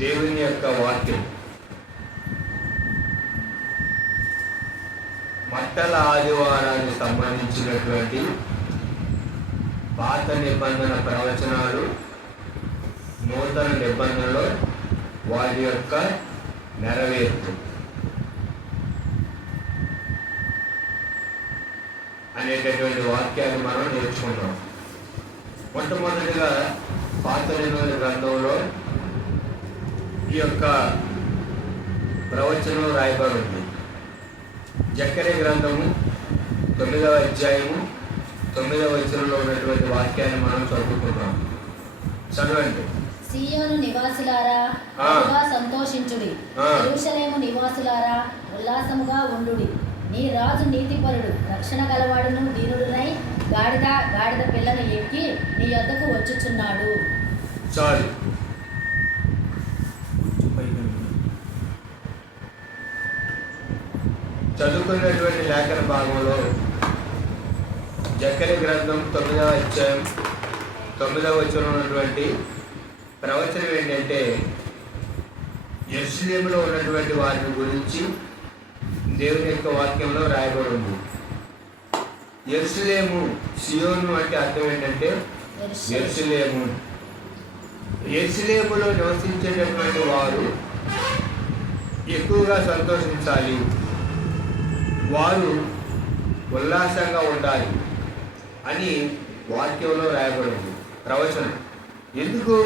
దేవుని యొక్క వాక్యం మట్టల ఆదివారానికి సంబంధించినటువంటి పాత నిబంధన ప్రవచనాలు, నూతన నిబంధనలో వాటి యొక్క నెరవేర్పు అనేటటువంటి వాక్యాన్ని మనం నేర్చుకుంటాం. మొట్టమొదటిగా పాత నిబంధన గ్రంథంలో ఈ యొక్క ప్రవచనం రాయబడి ఉంది. జకర్యా గ్రంథము 9వ అధ్యాయము 9వ వచనంలో ఉన్నటువంటి వాక్యాన్ని మనం చదువుకుంటాం. చదవండి. సీయోను నివాసులారా సంతోషించుడి, యెరూషలేము నివాసులారా ఉల్లాసముగా ఉండుడి. నీ రాజు నీతిపరుడు, రక్షణ గలవాడును దీనుడునై గాడిద పిల్లను ఎక్కి నీ యొద్దకు వచ్చుచున్నాడు. చాలు. చదువుకున్నటువంటి లేఖన భాగంలో జకర్యా గ్రంథం 9వ అధ్యాయం 9వ వచనంలో ఉన్నటువంటి ప్రవచనం ఏంటంటే, యెరూషలేములో ఉన్నటువంటి వారిని గురించి దేవుని యొక్క వాక్యంలో రాయబడి ఉంది. యెరూషలేము, సియోను అంటే అర్థం ఏంటంటే యెరూషలేము. యెరూషలేములో నివసించేటటువంటి వారు ఎక్కువగా సంతోషించాలి, వారు ఉల్లాసంగా ఉండాలి అని వాక్యంలో రాయబడింది ప్రవచనం. ఎందుకు?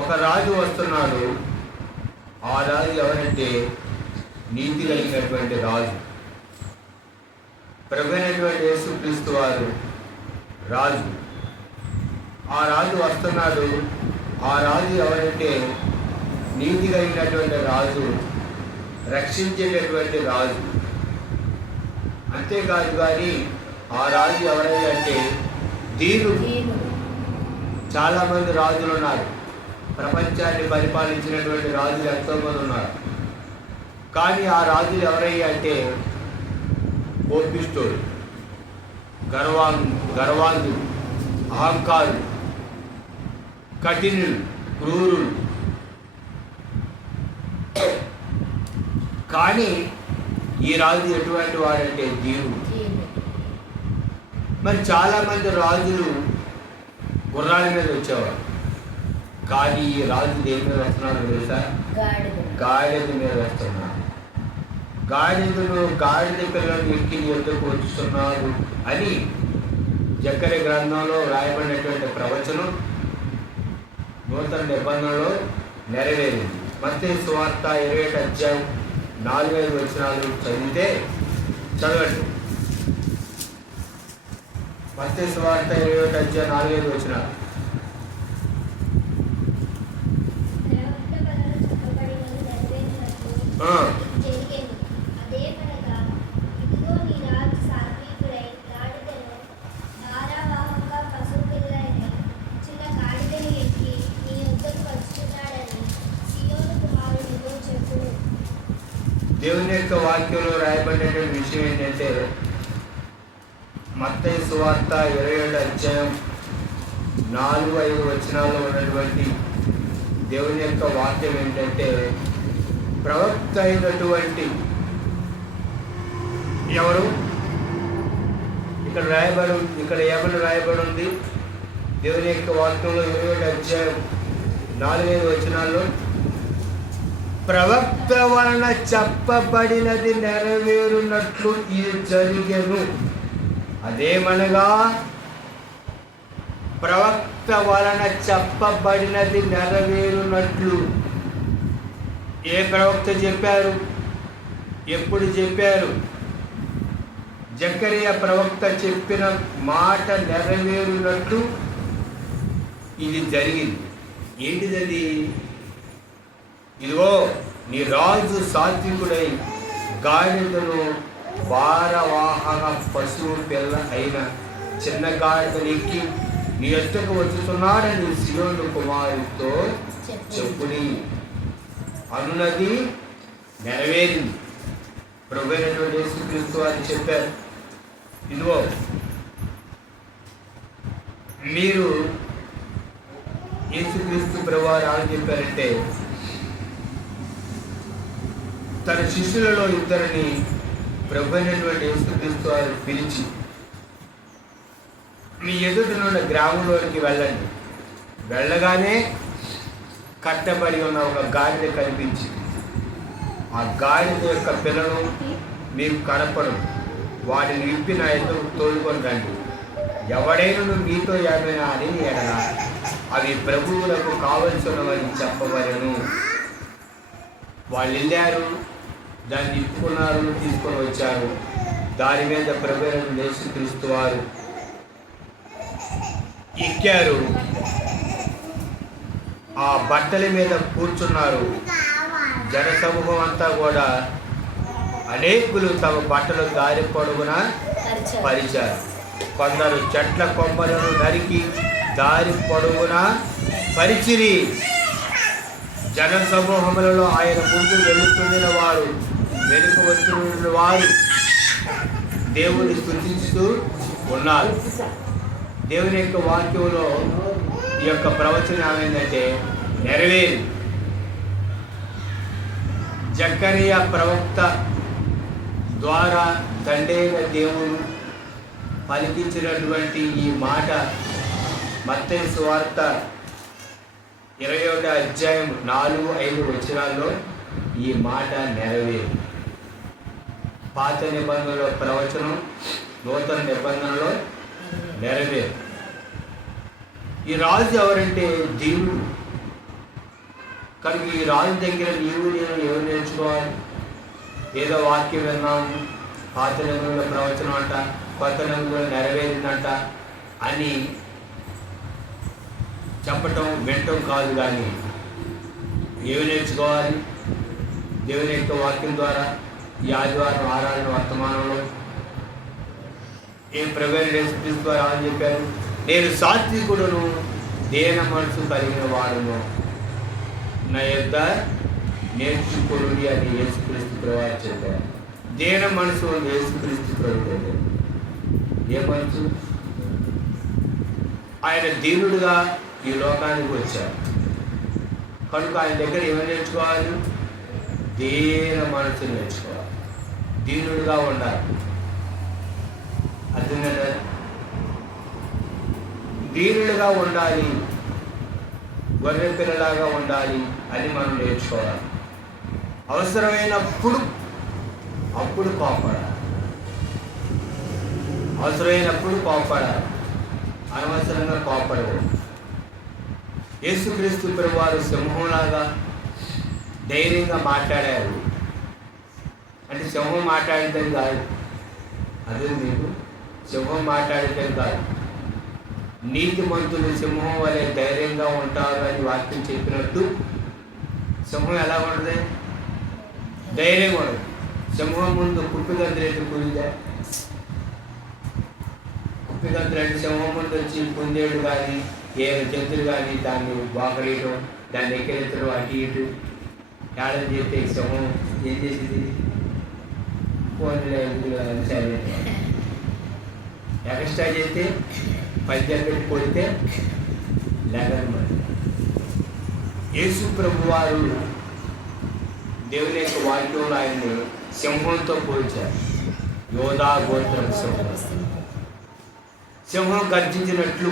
ఒక రాజు వస్తున్నాడు. ఆ రాజు ఎవరంటే నీతి కలిగినటువంటి రాజు, ప్రభువైనటువంటి యేసుక్రీస్తు వారు రాజు. ఆ రాజు వస్తున్నాడు. ఆ రాజు ఎవరంటే నీతి కలిగినటువంటి రాజు, రక్షించేటటువంటి రాజు. అంతేకాదు కానీ ఆ రాజు ఎవరైనా అంటే దీనుడు. చాలామంది రాజులు ఉన్నారు, ప్రపంచాన్ని పరిపాలించినటువంటి రాజులు ఎంతోమంది ఉన్నారు. కానీ ఆ రాజులు ఎవరయ్యా అంటే కోపిష్ఠుడు, గర్వాంధుడు, అహంకారుడు, కఠినుడు, క్రూరుడు. కానీ ఈ రాజు ఎటువంటి వాడంటే దీనుడు. మరి చాలామంది రాజులు గుర్రాల మీద వచ్చేవారు, కానీ ఈ రాజు దేని మీద వస్తున్నాడు తెలుసా? గాడిద మీద వస్తున్నాడు. గాడిద పిల్లలు ఎక్కి ఎందుకు వచ్చుతున్నారు అని జకర్యా గ్రంథంలో రాయబడినటువంటి ప్రవచనం నూతన నిబంధనలో నెరవేరింది. మత్తయి సువార్త 21వ అధ్యాయం 4-5 వచనాలు చదివితే చదవండి. మత్తయి సువార్త 21వ అధ్యాయం 4-5 వచనాలు. దేవుని యొక్క వాక్యంలో రాయబడినటువంటి విషయం ఏంటంటే, మత్తయి సువార్త 27వ అధ్యాయం 4-5 వచనాల్లో ఉన్నటువంటి దేవుని యొక్క వాక్యం ఏంటంటే, ప్రవక్త అయినటువంటి ఎవరు ఇక్కడ ఏమని రాయబడి ఉంది? దేవుని యొక్క వాక్యంలో 27వ అధ్యాయం 4-5 వచనాల్లో ప్రవక్త వలన చెప్పబడినది నెరవేరునట్లు ఇది జరిగెను. అదేమనగా ప్రవక్త వలన చెప్పబడినది నెరవేరునట్లు. ఏ ప్రవక్త చెప్పారు? ఎప్పుడు చెప్పారు? జకర్యా ప్రవక్త చెప్పిన మాట నెరవేరునట్లు ఇది జరిగింది. ఏంటిది? ఇదిగో నీ రాజు సాత్వికుడై గాడిదను భారవాహన పశువు పిల్ల అయిన చిన్న గాడిదను ఎక్కి నీ ఎత్తుకు వచ్చుతున్నాడని సియోను కుమారుడితో చెప్పుని అనున్నది నెరవేరింది. ప్రభువైనటువంటి యేసుక్రీస్తు వారు చెప్పారు, ఇదిగో మీరు యేసుక్రీస్తు ప్రభువారు ఏమని చెప్పారంటే, తన శిష్యులలో ఇద్దరిని ప్రభు అయినటువంటి యేసుక్రీస్తు వారు పిలిచి, మీ ఎదుటనున్న గ్రామంలోనికి వెళ్ళండి. వెళ్ళగానే కట్టబడి ఉన్న ఒక గాడిద కనిపించి, ఆ గాడిద యొక్క పిల్లను మీకు కనపడు, వాటిని విప్పి నా ఎదురు తోలుకొని రండి. ఎవడైనా మీతో ఏమైనా అని ఎడల అవి ప్రభువులకు కావలసినవని చెప్పవలెను. వాళ్ళు వెళ్ళారు, దాన్ని తిప్పుకున్నారు, తీసుకొని వచ్చారు. దాని మీద ప్రభువులను యేసుక్రీస్తు వారు ఎక్కారు. ఆ బట్టల మీద కూర్చున్నారు. జన సమూహం అంతా కూడా అనేకులు తమ బట్టలు దారి పొడవున పరిచారు. కొందరు చెట్ల కొమ్మలను నరికి దారి పొడవున పరిచిరి. జన సమూహములలో ఆయన ముందు వెళుతున్న వారు, వెనుక వస్తున్న వారు దేవుని స్తుతిస్తూ ఉన్నారు. దేవుని యొక్క వాక్యంలో ఈ యొక్క ప్రవచనం ఏమైందంటే నెరవేరి. జకరియా ప్రవక్త ద్వారా తండ్రైన దేవుడు పలికించినటువంటి ఈ మాట మత్తయి సువార్త 21వ అధ్యాయం 4-5 వచనాల్లో ఈ మాట నెరవేరు. పాత నిబంధనలో ప్రవచనం నూతన నిబంధనలో నెరవేరు. ఈ రాజు ఎవరంటే దేవుడు. కనుక ఈ రాజు దగ్గర నీవు నేను ఎవరు నేర్చుకోవాలి? ఏదో వాక్యం విన్నాము, పాత నిబంధనలో ప్రవచనం అంట, కొత్త నిబంధనలో నెరవేరిందంట అని చెప్పటం వినటం కాదు. కానీ ఏమి నేర్చుకోవాలి? దేవుని యొక్క వాక్యం ద్వారా ఈ ఆదివారం ఆరాధన వర్తమానంలో ఏం ప్రభువైన యేసుక్రీస్తు వారు అని చెప్పారు, నేను సాత్వికుడును దేన మనసు కలిగిన వాడును, నా యొద్ద నేర్చుకుని అని యేసుక్రీస్తు ప్రభువారు చెప్పారు. దేన మనసు యేసుక్రీస్తు ప్రభువు. ఏ మనసు? ఆయన దీనుడుగా ఈ లోకానికి వచ్చారు. కనుక ఆయన దగ్గర ఏమని నేర్చుకోవాలి? దేన మనసు నేర్చుకోవాలి, దీనుడుగా ఉండాలి. అర్థమైందా? దీనులుగా ఉండాలి, గొర్రె పిల్లలాగా ఉండాలి అని మనం నేర్చుకోవాలి. అవసరమైనప్పుడు అప్పుడు కోపడాలి, అవసరమైనప్పుడు కోపడాలి, అనవసరంగా కోపడకూడదు. యేసుక్రీస్తు ప్రభువారు సింహంలాగా ధైర్యంగా మాట్లాడారు. అంటే సింహం మాట్లాడితే కాదు, అదే మీకు సింహం మాట్లాడితే కాదు, నీతిమంతులు సింహం వలె ధైర్యంగా ఉంటారు అని వాక్యం చెప్పినట్టు సింహం ఎలా ఉంటుంది? ధైర్యంగా ఉండదు. సింహం ముందు కుప్పిగంతులు కూలిదా? కుప్పిగంతులు అంటే సింహం ముందు వచ్చి కుందేడు కానీ ఏ జంతువులు కానీ దాన్ని బాకలేయటం, దాన్ని ఎక్కెత్తడం, అటు ఇటు ఏడం చేస్తే సింహం ఏం చేసింది? ఫోన్లో సరే ఎక్స్ట్రా చేస్తే పద్యం పెట్టి కొడితే లేదన్నమాట. యేసు ప్రభువారు దేవుని యొక్క వాక్యంలో ఆయన్ని సింహంతో పోల్చారు. యోధా గోత్రం సింహం. సింహం గర్జించినట్లు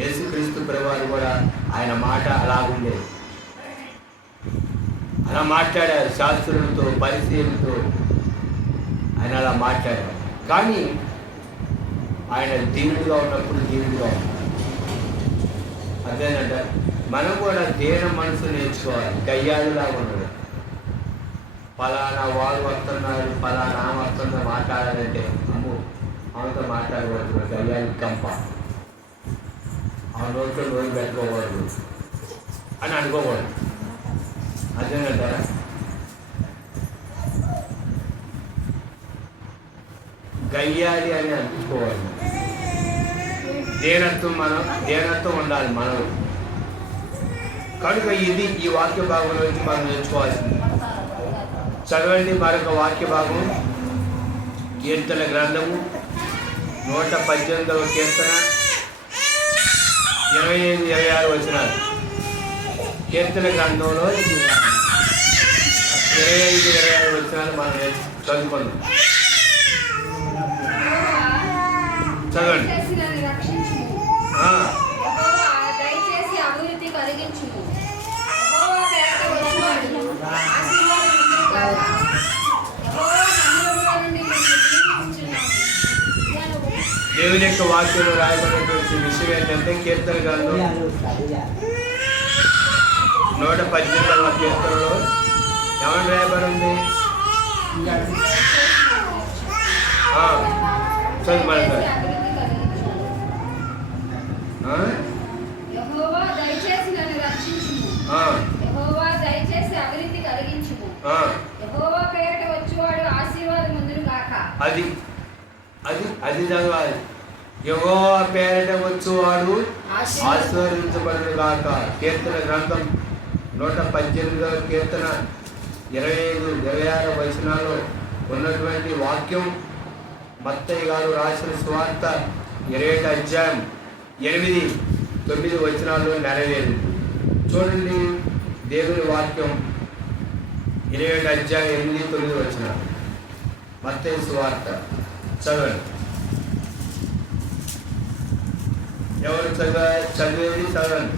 యేసుక్రీస్తు ప్రభువారు కూడా ఆయన మాట అలాగుండేది. అలా మాట్లాడారు. శాస్త్రులతో పరిశీలనతో ఆయన అలా మాట్లాడారు. కానీ ఆయన దీనుడుగా ఉన్నప్పుడు దీనుడుగా ఉన్నాడు. అదేనంట మనం కూడా దేన మనసు నేర్చుకోవాలి. గయ్యాడులాగా ఉండదు. ఫలానా వారు వస్తున్నారు, ఫలానా వస్తుందా మాట్లాడాలంటే అమ్ము ఆమెతో మాట్లాడకూడదు, గయ్యాడి కంప, ఆ నోట్లో నోరు పెట్టుకోకూడదు అని అనుకోకూడదు. అదేనంటారా? గయ్యాలి అని అనిపించుకోవాలి. దేనత్వం ఉండాలి మనలో. కనుక ఇది ఈ వాక్య భాగం నుంచి మనం నేర్చుకోవాల్సింది. చదవండి మరొక వాక్య భాగం, కీర్తన గ్రంథము 118వ కీర్తన 25-26 వచనాలు. కీర్తన గ్రంథంలో 25-26 వచనాలు మనం చదువుకుందాం. చదవండి. దయచేసి అభివృద్ధి కలిగించుము. దేవుని యొక్క వాక్యంలో రాయబడినటువంటి విషయం ఏంటంటే కీర్తన గ్రంథం 118వ కీర్తనలో ఎవరు రాయబడి ఉంది? చదువుతారు. యెహోవా దయచేసి నన్ను రక్షించుము. యెహోవా దయచేసి అభివృద్ధి కలిగించుము. యెహోవా పేరట వచ్చువాడు ఆశీర్వాదముందును గాక. అది అది అది చదవాలి. యెహోవా పేరట వచ్చువాడు ఆశీర్వదించబడును గాక. కీర్తన గ్రంథం 118వ కీర్తన 25-26 వచనాల్లో ఉన్నటువంటి వాక్యం మత్తయి గారు రాసిన సువార్త 27వ అధ్యాయం 8-9 వచనాల్లో నెరవేరు. చూడండి దేవుని వాక్యం 27వ అధ్యాయం 8-9 వచనాలు. మత్తయి సువార్త చదవండి. ఎవరు చదివేది చదవండి.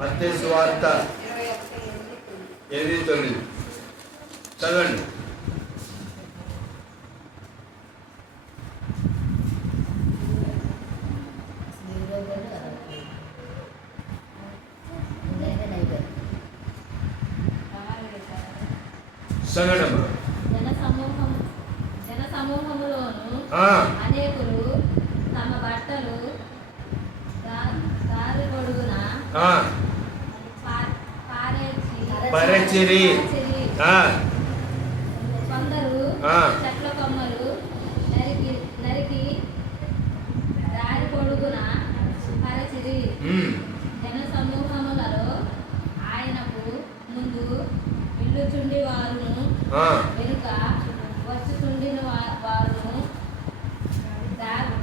మత్తయి సువార్త 8-9 చదవండి. చదవడమ్మా. జన సమూహములోను అనేకులు తమ బట్టలు దారి పొడుగున పరచిరి. కొందరు చెట్ల కొమ్మలు నరికి దారి పొడుగున పరచిరి. జన సమూహములలో ఆయనకు ముందు వెళ్ళుచుండి వారును వెనుక వచ్చుచుండిన వారును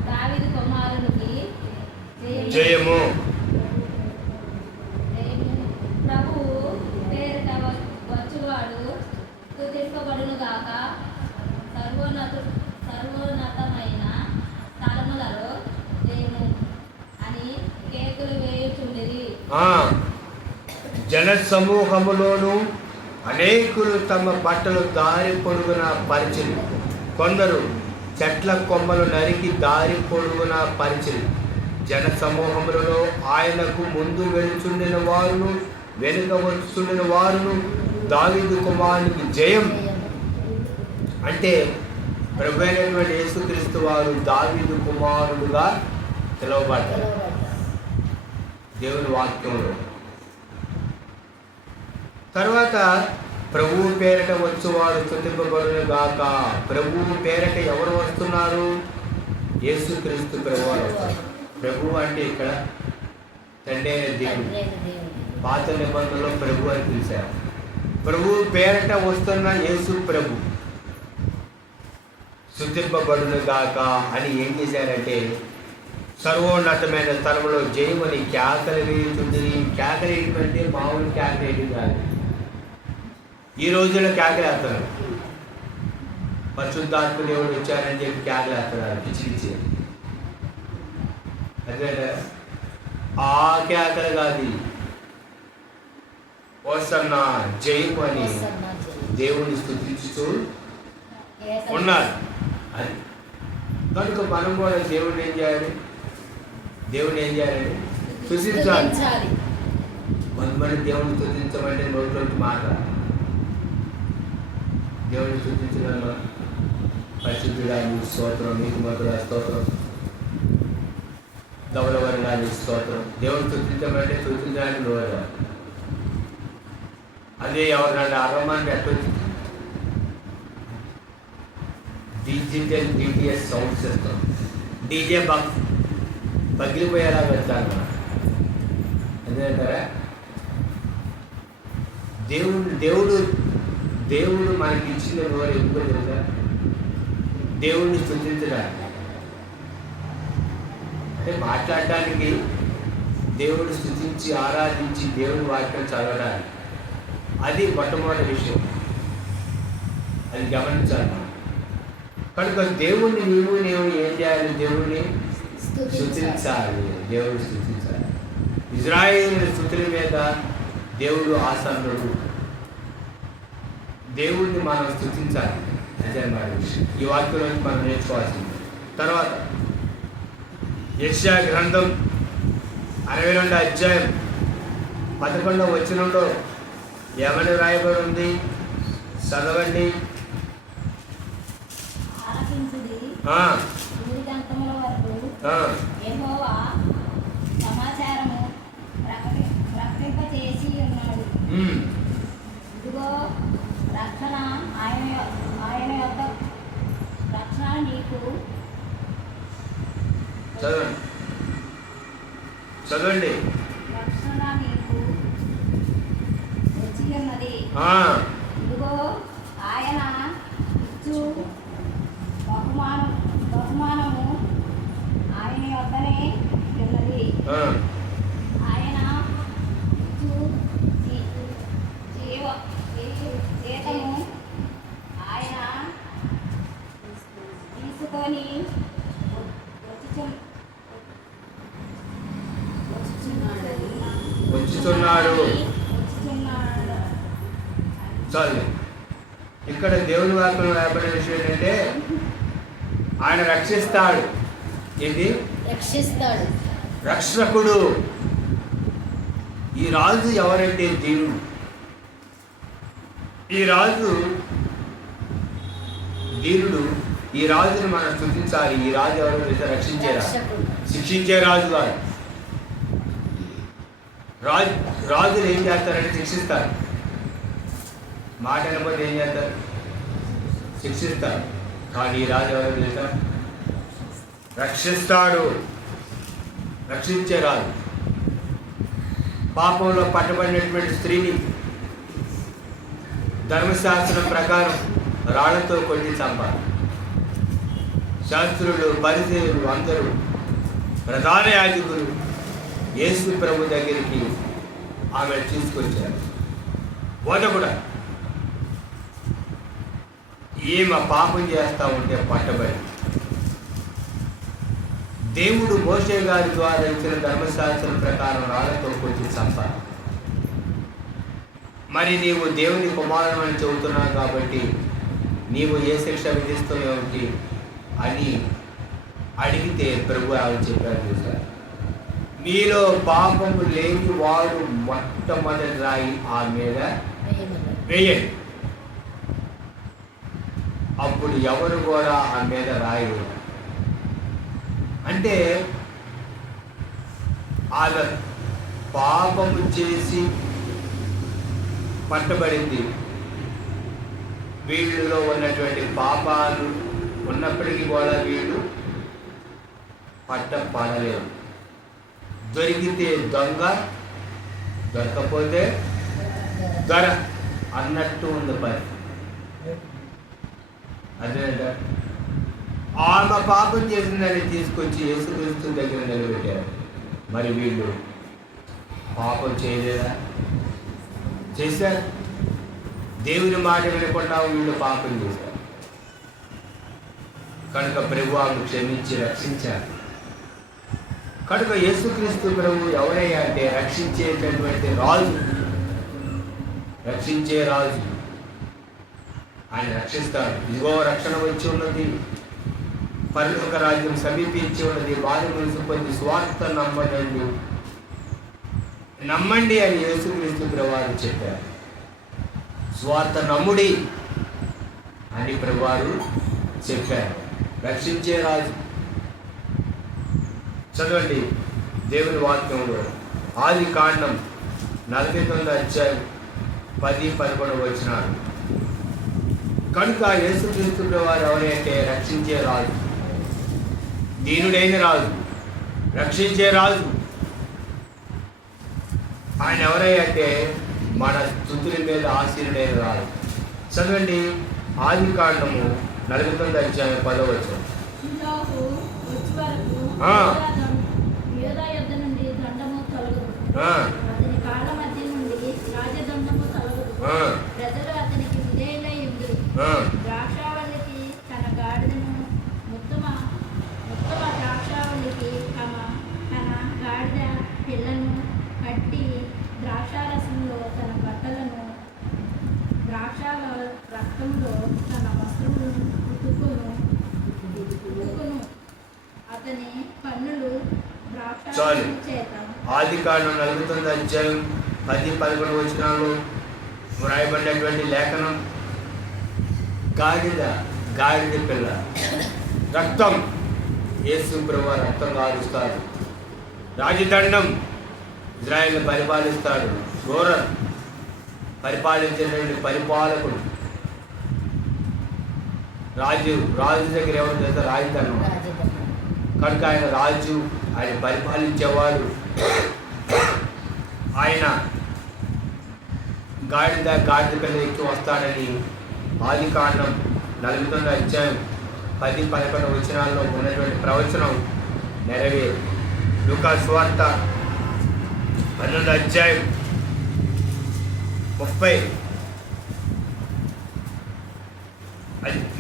దావీదు కుమారునికి జయము. ప్రభువు పేరిట వచ్చువాడు స్తుతింపబడును గాక. సర్వోన్నతమైన స్థలములలో జయము అని కేకులు వేయుచుండిరి. జన సమూహములోను అనేకులు తమ బట్టలు దారి పొడుగున పరిచిరి. కొందరు చెట్ల కొమ్మలు నరికి దారి పొడుగున పరిచిరి. జన సమూహములలో ఆయనకు ముందు వెళుచుండిన వారును వెనుక వచ్చుచుండిన వారును దావీదు కుమారునికి జయం. అంటే ప్రభు అయినటువంటి యేసుక్రీస్తు వారు దావీదు కుమారుడుగా పిలువబడ్డారు దేవుని వాక్యంలో. తర్వాత ప్రభువు పేరట వచ్చువాడు స్తుతింపబడును గాక. ప్రభువు పేరట ఎవరు వస్తున్నారు? యేసుక్రీస్తు ప్రభువు వస్తారు. ప్రభు అంటే ఇక్కడ తండ్రి అయిన దేవుడు. పాత నిబంధనలో ప్రభు అని పిలిచారు. ప్రభు పేరట వస్తున్న యేసు ప్రభు స్తుతింపబడును గాక అని ఏం చేశారంటే సర్వోన్నతమైన స్థలంలో జయమని కేకలు వేయుచుండిరి. కేకలు వేయడం అంటే మామూలు కేకలు వేయడం కాదు. ఈ రోజుల్లో కేకలేస్తారు. పరిశుద్ధాత్మ దేవుడు వచ్చారని చెప్పి కేకలేస్తున్నారు పిచ్చి పిచ్చి. అదే ఆ కేకలు కాదు. హోసన్నా జయము అని దేవుని స్తుతించుతూ ఉన్నారు. అది కనుక మనం కూడా దేవుడిని ఏం చేయాలి? దేవుడిని ఏం చేయాలి? స్తుతించాలి. కొంతమంది దేవుడిని స్తుతించమంటే నోట్లోకి మాట. దేవుడిని స్తుతించగలమా? పరిశుద్ధుడా నీకు స్తోత్రం, నీకు మధుర స్తోత్రం, ధవళవర్ణా నీకు స్తోత్రం. దేవుడిని స్తుతించమంటే స్తుతించడానికి నోరు. అదే ఎవరినంటే అరవమంటే ఎట్టొచ్చింది? Digital DTS sound system, DJ box పగిలిపోయేలా పెడతాను. ఎందుకంటారా? దేవుడు మనకి ఇచ్చిన నోరు ఎందుకో తెలుసా? దేవుడిని స్తుతించడానికి. అంటే మాట్లాడడానికి దేవుడు స్తుతించి ఆరాధించి దేవుని వాక్యం చదవడానికి. అది మొట్టమొదటి విషయం, అది గమనించాలి మనం. కనుక దేవుణ్ణి నీవు ఏం చేయాలి? దేవుణ్ణి స్తుతించాలి, దేవుడు స్తుతించాలి. ఇజ్రాయేలు స్తుతుల మీద దేవుడు ఆసన్నుడు. దేవుడిని మనం స్తుతించాలి, అదే మన విషయం. ఈ వాక్యంలో మనం నేర్చుకోవాల్సింది. తర్వాత యెషయా గ్రంథం 62వ అధ్యాయం 11వ వచనంలో ఏమని రాయబడి ఉంది? చదవండి. ఆలకించుడి, భూదిగంతముల వరకు యెహోవా సమాచారము ప్రకటింపచేసి ఉన్నాడు. ఇదిగో రక్షణ ఆయన యొక్క రక్షణ నీకు. చదవండి. రక్షణ నీకు వచ్చి ఉన్నది. ఇదిగో ఆయన ఇచ్చు బహుమానము ఆయన యొద్దనే ఉన్నది. ఆయన ఇచ్చు జీతము ఆయన తీసుకొని వచ్చుచున్నాడు. చాలు. ఇక్కడ దేవుని వాక్యం రాయబడిన విషయం ఏంటంటే ఆయన రక్షిస్తాడు. ఇది రక్షిస్తాడు, రక్షకుడు. ఈ రాజు ఎవరంటే దేవుడు. ఈ రాజు దీనుడు. ఈ రాజుని మనం స్తుతించాలి. ఈ రాజు ఎవరు? రక్షించే రాజు, శిక్షించే రాజు కాదు. రాజులు ఏం చేస్తారంటే శిక్షిస్తారు. మాట వినకపోతే ఏం చేస్తారు? శిక్షిస్తారు. కానీ ఈ రాజు ఎవరు తెలుసా? రక్షిస్తాడు, రక్షించే రాజు. పాపంలో పట్టబడినటువంటి స్త్రీని ధర్మశాస్త్రం ప్రకారం రాళ్లతో కొట్టి చంపాలి. శాస్త్రులు, పరిసయ్యులు అందరూ, ప్రధాన యాజకులు యేసు ప్రభు దగ్గరికి ఆమె తీసుకొచ్చారు. బోధకుడా, ఈమె పాపం చేస్తూ ఉంటే పట్టబడి దేవుడు మోషే గారి ద్వారా ఇచ్చిన ధర్మశాస్త్రం ప్రకారం రాళ్లతో కొట్టి చంపాలి. మరి నీవు దేవుని కుమారుడు అని చెబుతున్నావు కాబట్టి నీవు ఏ శిక్ష విధిస్తున్నావు అని అడిగితే ప్రభు ఆమె చెప్పారు చూసారు, మీలో పాపము లేని వాడు మొట్టమొదటి రాయి ఆ మీద వేయండి. అప్పుడు ఎవరు కూడా ఆ మీద రాయి. అంటే ఆమె పాపము చేసి పట్టబడింది. వీళ్ళలో ఉన్నటువంటి పాపాలు ఉన్నప్పటికీ కూడా వీళ్ళు పట్టపడలేరు. దొరికితే దొంగ, దొరకపోతే దొర అన్నట్టు ఉంది పని. అదేంటా ఆమె పాపం చేసిందని తీసుకొచ్చి యేసుక్రీస్తు దగ్గర నిలబెట్టారు. మరి వీళ్ళు పాపం చేయలేదా? చేశారు. దేవుని మాట వినకుండా వీళ్ళు పాపం చేశారు. కనుక ప్రభు ఆమెను క్షమించి రక్షించారు. కనుక యేసుక్రీస్తు ప్రభు ఎవరయ్యా అంటే రక్షించేటటువంటి రాజు, రక్షించే రాజు. ఆయన రక్షిస్తాడు. ఇదిగో రక్షణ వచ్చి ఉన్నది, పరలోక రాజ్యం సమీపించి ఉన్నది, బాధ పొంది స్వార్థ నమ్మండి అని యేసుక్రీస్తు ప్రభువారు చెప్పారు. స్వార్థ నమ్ముడి అని ప్రభువారు చెప్పారు. రక్షించే రాజు. చదవండి దేవుని వాక్యంలో ఆదికాండం 49వ అధ్యాయం 10-11 వచనాలు. కనుక యేసుక్రీస్తు ప్రభువారు ఎవరైతే రక్షించే రాజు, దీనుడైన రాజు, రక్షించే రాజు. ఆయన ఎవరైతే మన స్తుతుల మీద ఆశీనుడైన రాజు. చదవండి ఆదికాండము 49వ అధ్యాయం 10వ వచనం. యూదా యుద్ధ నుండి దండము తొలగించును. అతని కన్నులు చాలు. ద్రాక్షారసము చేత ఆదికాండం 49 అధ్యాయం 10-11 వచనాల్లో వ్రాయబడినటువంటి లేఖనం, గాడిద పిల్ల రక్తం, యేసు ప్రభువు రక్తం కారుస్తాడు. రాజదండం, ఇజ్రాయేల్ పరిపాలిస్తాడు. షోరర్, పరిపాలించేటువంటి పరిపాలకుడు. రాజు దగ్గర ఎవరు చేస్తే రాజదండం కనుక ఆయన రాజు, ఆయన పరిపాలించేవాడు. ఆయన గాడిద పిల్ల ఎక్కి వస్తాడని ఆదికాండం 49 అధ్యాయం 10-11 వచనాల్లో ఉన్నటువంటి ప్రవచనం నెరవేరు. లూకా సువార్త 12 అధ్యాయం 30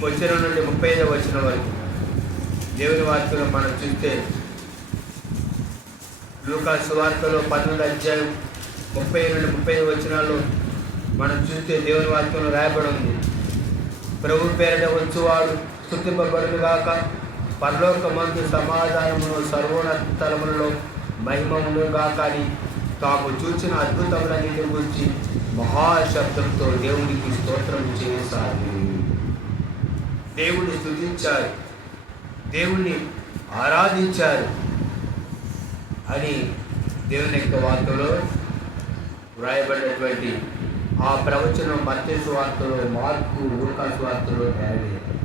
వచనం నుండి 35 వచనం వరకు దేవుని వాక్యంలో మనం చూస్తే, లూకా సువార్తలో 12 అధ్యాయం 30 నుండి 35 వచనాల్లో మనం చూస్తే దేవుని వాక్యంలో రాయబడి ఉంది. ప్రభు పేరిట వచ్చువాడు స్తుతింపబడును గాక, పరలోకమందు సమాధానమును సర్వోన్నతములలో మహిమమును గాక అని తాము చూచిన అద్భుతములన్నిటి గురించి మహాశబ్దంతో దేవునికి స్తోత్రం చేశారు. దేవుని స్తుతించారు, దేవుణ్ణి ఆరాధించారు అని దేవుని యొక్క వార్తలో వ్రాయబడినటువంటి ఆ ప్రవచనం మత్తయి సువార్తలో, మార్కు, లూకా సువార్తలో నెరవేరారు.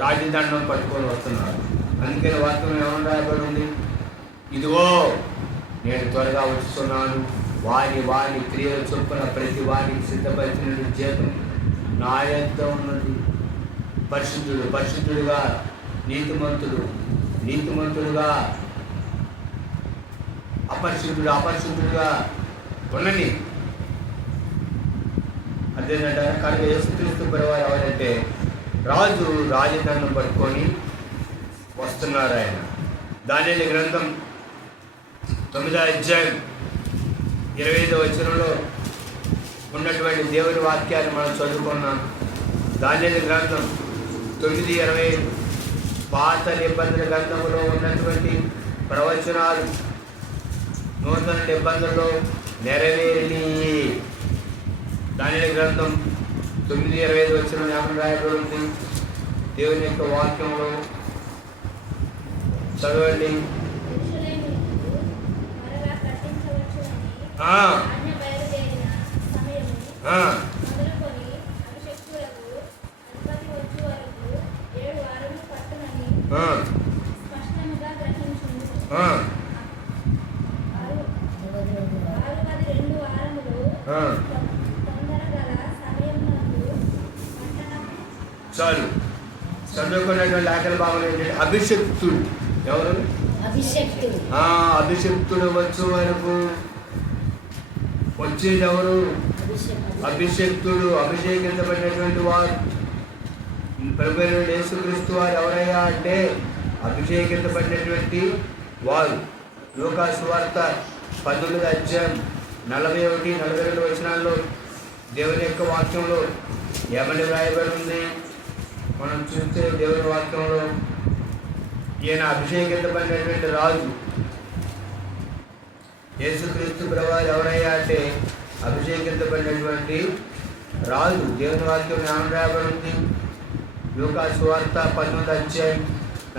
రాజదండం పట్టుకొని వస్తున్నారు. అందుకని వాక్యం ఏమని రాయబడి ఉంది? ఇదిగో నేను త్వరగా వస్తున్నాను, వాని క్రియల చొప్పున ప్రతి వానికి సిద్ధపరిచిన జీతం నా యొద్ద ఉన్నది. పరిశుద్ధుడుగా, నీతిమంతుడుగా, అపరిశుద్ధుడుగా ఉండని. అదేంటంటారు. కనుక యేసుక్రీస్తు ప్రభువు ఎవరంటే రాజదండం పట్టుకొని వస్తున్నారు ఆయన. దానియేలు గ్రంథం 9 అధ్యాయం 25 వచనంలో ఉన్నటువంటి దేవుని వాక్యాన్ని మనం చదువుకున్నాం. దానియేలు గ్రంథం 9:25 పాత నిబంధన గ్రంథంలో ఉన్నటువంటి ప్రవచనాలు నూతన నిబంధనలో నెరవేరి. దానియేలు గ్రంథం 9:25 వచనం ఏమని రాయబడి ఉంది? దేవుని యొక్క వాక్యంలో చదవండి. చాలు. చదువుకున్నటువంటి ఆకలి భావన ఏంటంటే అభిషక్తుడు. ఎవరు? అభిషక్తుడు వచ్చు వరకు వచ్చేది ఎవరు? అభిషక్తుడు, అభిషేకించబడినటువంటి వారు. ప్రభువైన యేసుక్రీస్తు వారు ఎవరయ్యా అంటే అభిషేకించబడినటువంటి వారు. లూకా సువార్త 19 అధ్యాయం 41-42 వచనాల్లో దేవుని యొక్క వాక్యంలో ఏమని రాయబడి ఉంది? మనం చూస్తే దేవుని వాక్యంలో ఈయన అభిషేకించబడినటువంటి రాజు. యేసుక్రీస్తు ప్రభువు ఎవరయ్యా అంటే అభిషేకించబడినటువంటి రాజు. దేవుని వాక్యం ఏమని రాయబడి ఉంది? లూకా సువార్త 19 అధ్యాయం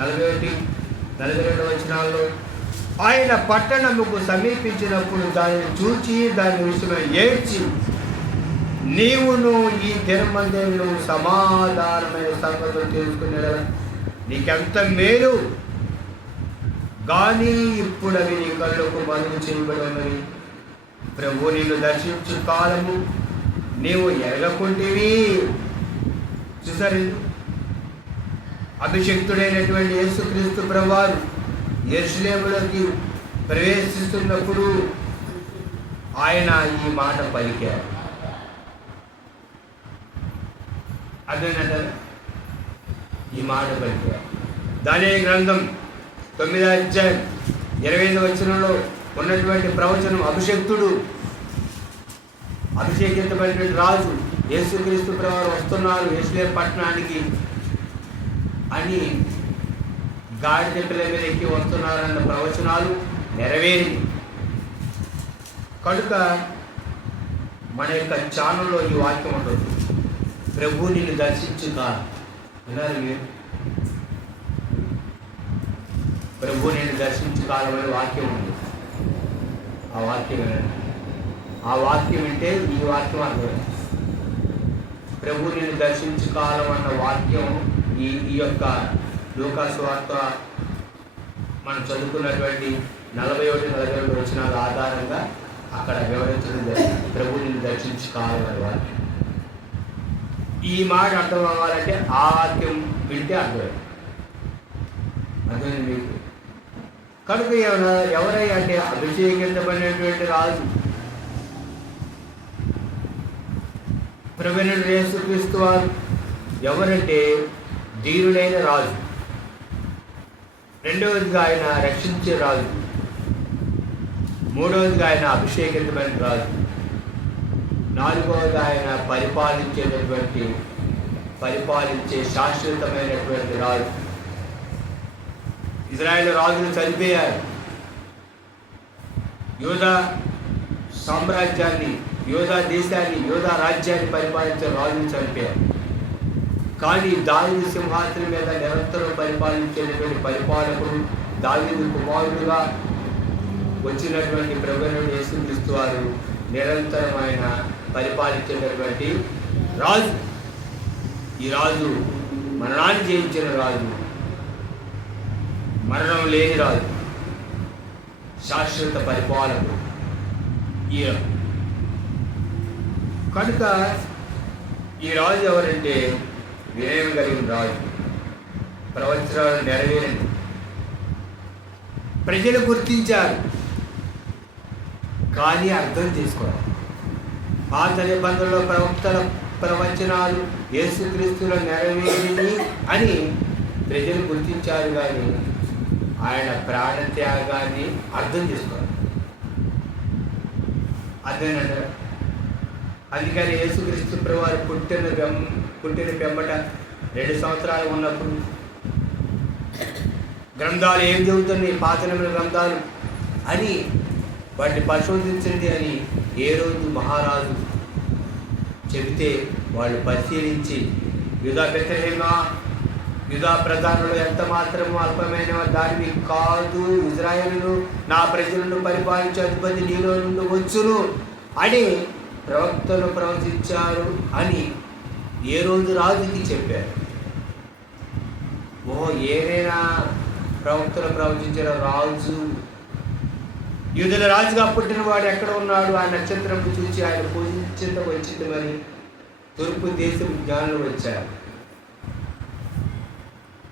41-42 వచనాల్లో ఆయన పట్టణముకు సమీపించినప్పుడు దానిని చూచి దాని విషయమై ఏడ్చి, నీవును ఈ దినమందు సమాధానమైన సంగతులు తెలుసుకునే నీకెంత మేలు, కానీ ఇప్పుడు అవి నీ కళ్ళకు మరుగు చేయబడి ఉన్నవి. ప్రభు నిన్ను దర్శించు కాలము నీవు ఎరగకుంటివి. చూసారు, అభిషక్తుడైనటువంటి యేసుక్రీస్తు ప్రభువారు యెరూషలేములోకి ప్రవేశిస్తున్నప్పుడు ఆయన ఈ మాట పలికారు. అదేనంటారు, ఈ మాట పలికారు. దానియేలు గ్రంథం 9 అధ్యాయం 25 వచనంలో ఉన్నటువంటి ప్రవచనం అభిషక్తుడు, అభిషేకించబడినటువంటి రాజు యేసుక్రీస్తు ప్రభువారు వస్తున్నారు యెరూషలేము పట్టణానికి అని గాడిద పిల్ల మీద ఎక్కి వస్తున్నారన్న ప్రవచనాలు నెరవేరింది. కనుక మన యొక్క ఛానల్లో ఈ వాక్యం ఉంటుంది, ప్రభు నిన్ను దర్శించు కాలం. విన్నారు మీరు? ప్రభు నిన్ను దర్శించు కాలం అనే వాక్యం ఉంది. ఆ వాక్యం వినండి. ఆ వాక్యం వింటే ఈ వాక్యం అర్థం. ప్రభు నిన్ను దర్శించు కాలం అన్న వాక్యం ఈ యొక్క లూకా సువార్త మనం చదువుకున్నటువంటి 41-42 వచనాల ఆధారంగా అక్కడ వివరించడం జరిగింది. ప్రభు నిన్ను దర్శించు కాలం అనే వాక్యం. ఈ మాట అర్థం అవ్వాలంటే ఆ వాక్యం వింటే అర్థమైంది. అర్థమైంది మీకు? కనుక ఎవరై అంటే అభిషేకించబడినటువంటి రాజు ప్రభువైన యేసుక్రీస్తు వారు. ఎవరంటే ధీరుడైన రాజు. రెండవదిగా ఆయన రక్షించే రాజు. మూడవదిగా ఆయన అభిషేకితమైన రాజు. నాలుగవదిగా ఆయన పరిపాలించే శాశ్వతమైనటువంటి రాజు. ఇజ్రాయేల్ రాజులు చనిపోయారు. యోధా సామ్రాజ్యాన్ని, యోధా దేశాన్ని, యోధా రాజ్యాన్ని పరిపాలించే రాజులు చనిపోయారు. కానీ దావీదు సింహాసనం మీద నిరంతరం పరిపాలించేటువంటి పరిపాలకుడు, దావీదు కుమారుడుగా వచ్చినటువంటి ప్రభువైన యేసుక్రీస్తు వారు నిరంతరమైన పరిపాలించేటటువంటి రాజు. ఈ రాజు మరణాన్ని జయించిన రాజు, మరణం లేని రాజు, శాశ్వత పరిపాలకుడు ఈయన. కనుక ఈ రాజు ఎవరంటే వినయం కలిగిన రాజు. ప్రవచనాలు నెరవేరింది. ప్రజలు గుర్తించారు కానీ అర్థం చేసుకోవాలి. పాత నిబంధనలో ప్రవక్తల ప్రవచనాలు యేసుక్రీస్తులో నెరవేరింది అని ప్రజలు గుర్తించారు కానీ ఆయన ప్రాణత్యాగాన్ని అర్థం చేసుకోవాలి. అదేనంటారు. అందుకని యేసుక్రీస్తు ప్రభువారు పుట్టిన పెంబట 2 సంవత్సరాలు ఉన్నప్పుడు గ్రంథాలు ఏం చెబుతున్నాయి, పాత నిబంధన గ్రంథాలు అని వాటిని పరిశోధించండి అని ఏ రోజు మహారాజు చెబితే వాళ్ళు పరిశీలించి యూదా బెత్లెహేమా, యూదా ప్రధానులు ఎంత మాత్రము అల్పమైన దానివి కాదు, ఇజ్రాయేలును నా ప్రజలను పరిపాలించే అధిపతి నీలో నుండి వచ్చును అని ప్రవక్తలు ప్రవచించారు అని ఏ రోజు రాజుకి చెప్పారు. ఏదైనా ప్రవక్తలు ప్రవచించిన రాజు, యూదుల రాజుగా పుట్టిన వాడు ఎక్కడ ఉన్నాడు, ఆ నక్షత్రం చూసి ఆయన పూజించడం వచ్చింది మరి తూర్పు దేశం జ్ఞానులు వచ్చారు.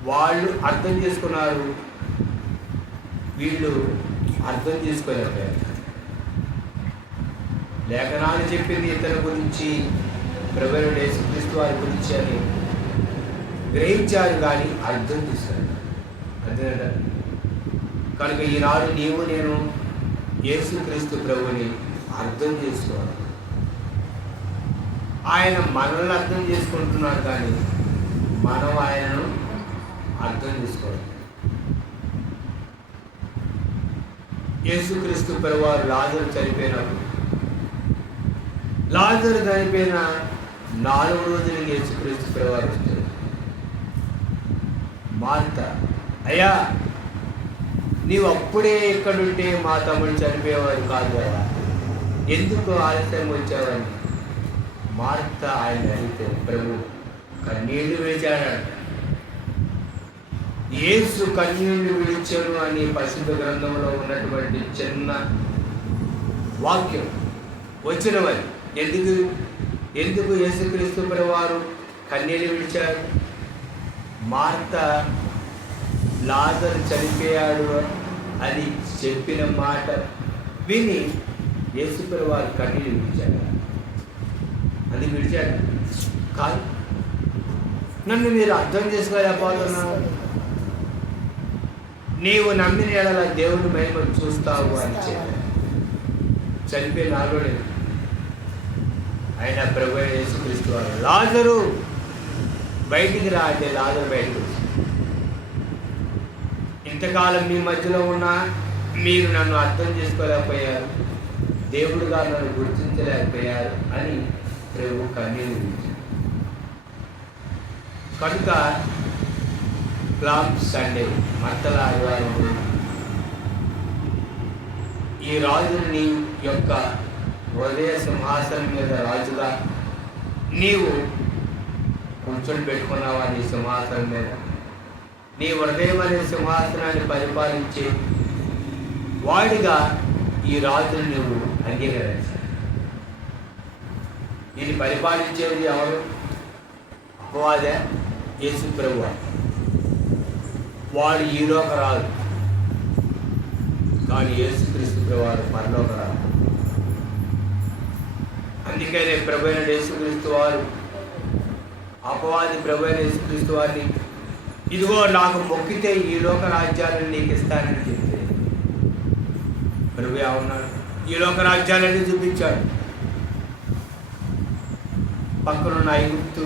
వాళ్ళు అర్థం చేసుకున్నారు, వీళ్ళు అర్థం చేసుకోలేకపోయారు. లేఖనాలు చెప్పింది ఇతని గురించి, ప్రభువైన యేసుక్రీస్తు వారి గురించి అని గ్రహించారు కానీ అర్థం చేశారు. అర్థం. కనుక ఈనాడు నీవు నేను యేసుక్రీస్తు ప్రభుని అర్థం చేసుకోవాలి. ఆయన మనల్ని అర్థం చేసుకుంటున్నాడు కానీ మనం ఆయనను అర్థం చేసుకోవాలి. యేసుక్రీస్తు ప్రభువారు లాజరు చనిపోయినప్పుడు, లాజరు చనిపోయిన 4వ రోజున యేసుక్రీస్తు ప్రభువారు వస్తారు. మార్త, అయ్యా నీవు అప్పుడే ఇక్కడుంటే మా తమ్ముడు చనిపోయేవాడు కాదు కదా, ఎందుకు ఆలస్యం వచ్చావని మార్త ఆయన అడిగితే ప్రభు కన్నీళ్లు విడిచాడంట. యేసు కన్నీళ్లు విడిచాడు అని పరిశుద్ధ గ్రంథంలో ఉన్నటువంటి చిన్న వాక్యం వచ్చినవని. ఎందుకు యేసుక్రీస్తు ప్రభువారు కన్నీళ్లు విడిచారు? మార్త లాజరు చనిపోయాడు అని చెప్పిన మాట విని యేసు ప్రభువారు కన్నీళ్లు విడిచాడు. అది విడిచాడు కాదు, నన్ను మీరు అర్థం చేసుకోలేకపోతున్నారు, నీవు నమ్మిన ఎడల దేవుని మహిమ చూస్తావు అని చెప్పాడు. చనిపోయి 4వ రోజు ఆయన ప్రభువైన యేసుక్రీస్తు వారు లాజరు బయటికి రా అంటే లాజరు బయటకు వచ్చాడు. ఇంతకాలం మీ మధ్యలో ఉన్నా మీరు నన్ను అర్థం చేసుకోలేకపోయారు, దేవుడుగా నన్ను గుర్తించలేకపోయారు అని ప్రభు కన్నీరు విడిచాడు. కనుక ప్లామ్ సండే మత్తల ఆదివారం ఈ రాజుని నీ యొక్క హృదయ సింహాసనం మీద రాజుగా నీవు కూర్చొని పెట్టుకున్నావా? నీ సింహాసనం మీద నీ హృదయం అనే సింహాసనాన్ని పరిపాలించే వాడిగా ఈ రాజును నువ్వు అంగీకరించాలి. దీన్ని పరిపాలించేది ఎవరు? అపవాదే, యేసు ప్రభువు. వాడు ఈలోక రాదు, కానీ యేసుక్రీస్తు ప్రభువారు పరలోక రాదు. అందుకనే ప్రభు అయిన యేసుక్రీస్తు వారు అపవాది ప్రభు అయిన యేసుక్రీస్తు వారిని ఇదిగో నాకు మొక్కితే ఈ లోక రాజ్యాలను నీకు ఇస్తానని చెప్తే ప్రభు ఉన్నాడు. ఈ లోక రాజ్యాలన్నీ చూపించాడు. పక్కనున్న ఐగుప్తు,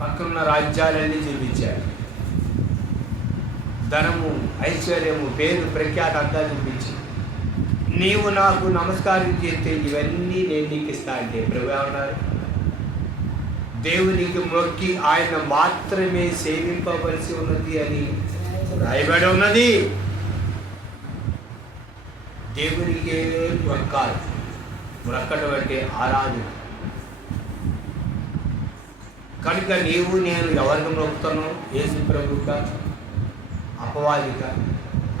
పక్కనున్న రాజ్యాలన్నీ చూపించాడు. ధనము, ఐశ్వర్యము, పేరు, ప్రఖ్యాత అంతా చూపించి నీవు నాకు నమస్కారం చేస్తే ఇవన్నీ నేను నీకు ఇస్తా అంటే ప్రభు ఉన్నారు. దేవునికి మొక్కి ఆయన మాత్రమే సేవింపవలసి ఉన్నది అని రాయబడి ఉన్నది. దేవునికే మొక్కాలి. మొక్కడం అంటే ఆరాధన. కనుక నీవు నేను ఎవరికి మొక్కుతున్నావు? యేసు ప్రభువుగా, అపవాదిగా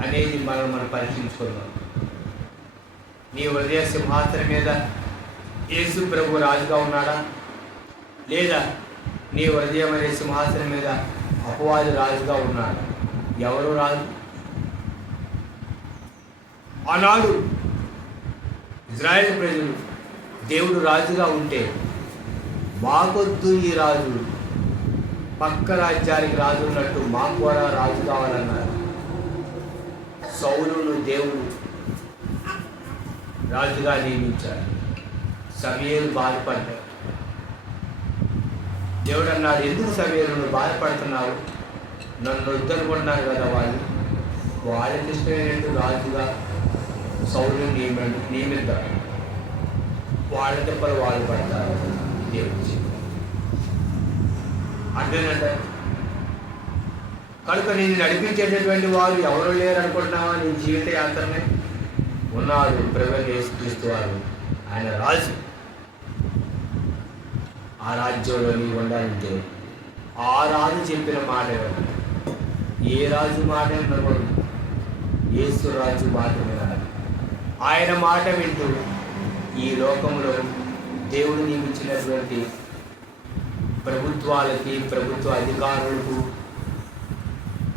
అనేది మనం పరీక్షించుకుందాం. నీ హృదయ సింహాసనం మీద యేసు ప్రభు రాజుగా ఉన్నాడా, లేదా నీ హృదయం అనే సింహాసనం మీద అపవాది రాజుగా ఉన్నాడు? ఎవరు రాజు? ఆనాడు ఇజ్రాయేల్ ప్రజలు దేవుడు రాజుగా ఉంటే మాకొద్దు ఈ రాజు, పక్క రాజ్యానికి రాజు ఉన్నట్టు మాకు కూడా రాజు కావాలన్నారు. సౌలును దేవుడు రాజుగా నియమించాడు. సమూయేలు బాధపడ్డాడు. దేవుడు అన్నాడు, ఎందుకు సమూయేలు నువ్వు బాధపడుతున్నావు? నన్ను వద్దనుకుంటున్నారు కదా వాళ్ళు, వాళ్ళకి ఇష్టమైనట్టు రాజుగా సౌలును నియమిద్దాడు. వాళ్ళ దెబ్బలు వాళ్ళు పడతారు. దేవుడు అర్థమేనంట. కనుక నేను నడిపించేటటువంటి వారు ఎవరు లేరు అనుకుంటున్నావా? నీ జీవిత యాత్రనే ఉన్నాడు ప్రభువైన యేసుక్రీస్తు వారు. ఆయన రాజు. ఆ రాజ్యంలో నీవు ఉండాలంటే ఆ రాజు చెప్పిన మాట వినాలి. ఏ రాజు మాట వినకూడదు, యేసు రాజు మాట వినాలి. ఆయన మాట వింటూ ఈ లోకంలో దేవుడు నియమించినటువంటి ప్రభుత్వాలకి, ప్రభుత్వ అధికారులకు,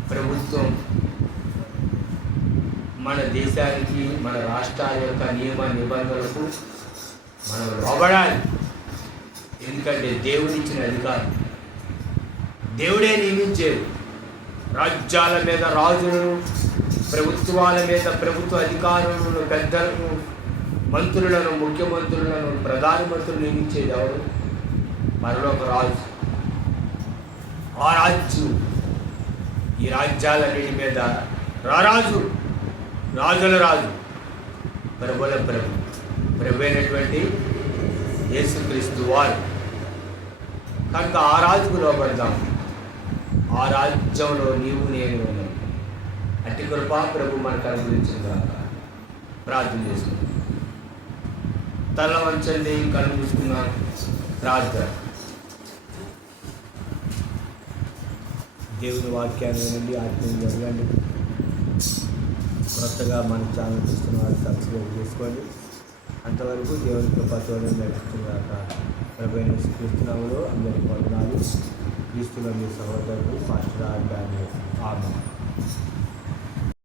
ప్రభుత్వం మన దేశానికి, మన రాష్ట్రాల యొక్క నియమ నిబంధనలకు మనం లోబడాలి. ఎందుకంటే దేవుడిచ్చిన అధికారం దేవుడే నియమించేది. రాజ్యాల మీద రాజులను, ప్రభుత్వాల మీద ప్రభుత్వ అధికారులను, పెద్దలను, మంత్రులను, ముఖ్యమంత్రులను, ప్రధానమంత్రులు నియమించేది ఎవరు? మరొక రాజు. ఆ రాజు ఈ రాజ్యాలన్నిటి మీద రారాజు, రాజుల రాజు, ప్రభుల ప్రభు, ప్రభు అయినటువంటి యేసుక్రీస్తు వారు. కనుక ఆ రాజుకు లోపడదాం. ఆ రాజ్యంలో నీవు నేను ఉన్నాం. అట్టి కృపా ప్రభు మనకు అనుగ్రహించిందా? ప్రార్థన చేసుకుందాం. తల వంచండి, కళ్ళు మూసుకున్నాం. ప్రార్థన. దేవుని వాక్యాన్ని వినండి, ఆత్మీయంగా జరగండి. కొత్తగా మన ఛానల్ చూస్తున్న వారు సబ్స్క్రైబ్ చేసుకోండి. అంతవరకు దేవుని కృపతో నడుస్తున్నాక ప్రభువైన యేసుక్రీస్తునామములో అందరికీ వందనాలు. క్రీస్తులో మీ సహోదరుడు పాస్టర్ డానియల్. ఆమేన్.